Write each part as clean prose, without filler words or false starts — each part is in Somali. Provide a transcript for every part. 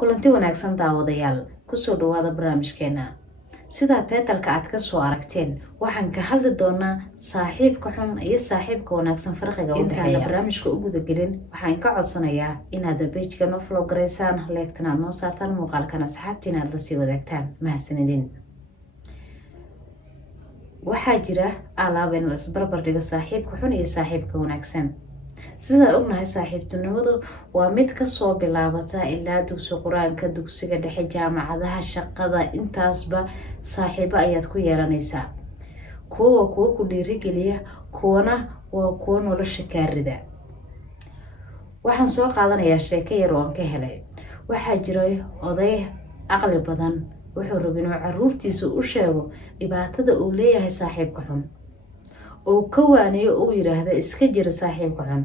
kulanti wanaagsan daawadayaal kusoo dhawaada barnaamijkeena. Sida title-ka aad ka soo aragteen, waxaan ka hadli doonaa saaxiibka xun iyo saaxiibka wanaagsan farqiga u dhexeeya. Intaan barnaamijka u guda gelin, waxaan ka codsanayaa inaad page-ka noo follow gareysaan, like-tana noo saartaan, muuqaalkana asxaabtiina aad la sii wadaagtaan. Mahadsanidin. Waxaa jira alaab in la isbarbar dhigo saaxiibka xun iyo saaxiibka wanaagsan. Sida ognahay saaxiibtinimadu waa mid ka soo bilaabata ilaa dugsi quraanka, dugsiga dhexe, jaamacadaha, shaqada, intaasba saaxiibo ayaad ku yeelanaysaa. Kuwa ku dhiirigeliya, kuwana waa kuwa nolosha kaa rida. Waxaan soo qaadanayaa sheeko yar oo aan ka helay. Waxaa jiray oday aqli badan, wuxuu rabay inuu caruurtiisa u sheego dhibaatada uu leeyahay saaxiibka xun. oo ka waaniyo uu yiraahdo iska jira saaxiibka xun.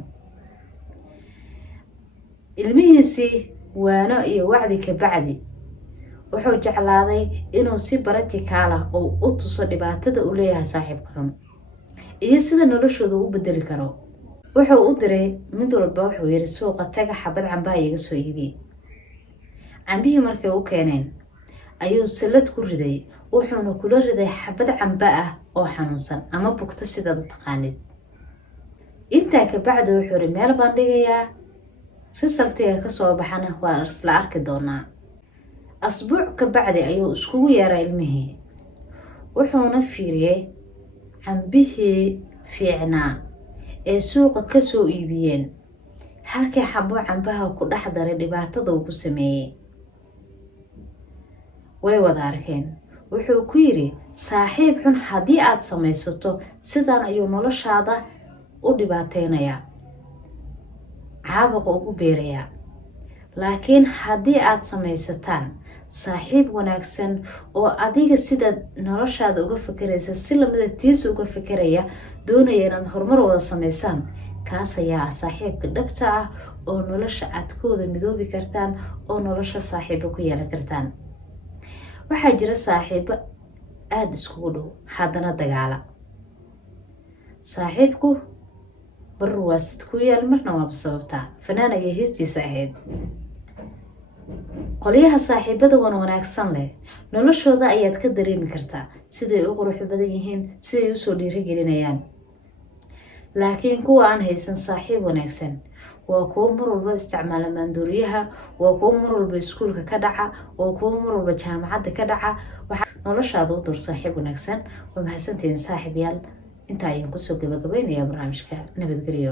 Ilmihiisii waano iyo wacdi ka bacdi wuxuu jeclaaday inuu si practical ah u tuso dhibaatada uu leeyahay saaxiibka xun iyo sida noloshooda u bedeli karo. Wuxuu u diray mid walba wuxuu yiri suuqa taga xabad camba iga soo iibi. Cambihii markay u keeneen ayuu salad ku riday, wuxuuna kula riday xabad camba ah oo xanuunsan ama bugta sidaad u taqaanid. Intaa ka bacdi wuxuu yiri meel baan dhigayaa, resultiga ka soo baxana waa isla arki doonaa. Asbuuc ka bacdi ayuu iskugu yeeray ilmihii, wuxuuna fiiriyay cambihii fiicnaa ee suuqa ka soo iibiyeen, halkii xabo cambaha ku dhex daray dhibaatada uu ku sameeyay. Way wada arkeen. Wuxuu ku yiri saaxiib xun haddii aad samaysato sidaan ayuu noloshaada u dhibaateynayaa, caabuq ugu beerayaa. Laakiin haddii aad samaysataan saaxiib wanaagsan oo adiga sida noloshaada uga fikiraysa si lamida tiisa uga fikiraya, doonaya inaad horumar wada samaysaan, kaas ayaa saaxiibka dhabta ah oo nolosha aad ku wada midoobi kartaan oo nolosha saaxiibo ku yeelan kartaan. Waxaa jira saaxiibo aad iskugu dhow haddana dagaala. Saaxiibku mar waa sid ku yaal, marna waa sababta fanaan ayay heestiisa ahayd. Qolyaha saaxiibada wanaagsan leh noloshooda ayaad ka dareemi kartaa siday u qurux badan yihiin, siday u soo dhiirigelinayaan. Laakiin kuwa aan haysan saaxiib wanaagsan waa kuwa mar walba isticmaala maandooriyaha, waa kuwa mar walba iskuulka ka dhaca, waa kuwa mar walba jaamacadda ka dhaca. Noloshaada u door saaxiib wanaagsan. Waa mahadsantihiin saaxiibayaal. Inta ayaan kusoo gabagabeynayaa barnaamijka. Nabadgelyo.